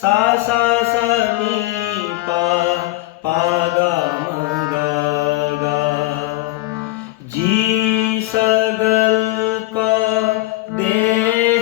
सा सा सा नी पा पा गा म गा गा जी सगल को दे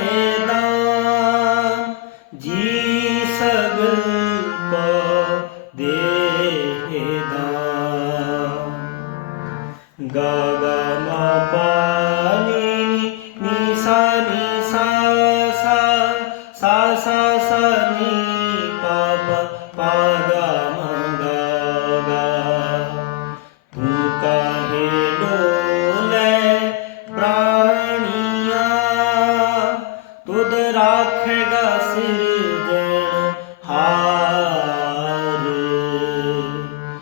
है दान जी सगल को दे है दान गा गा मा पा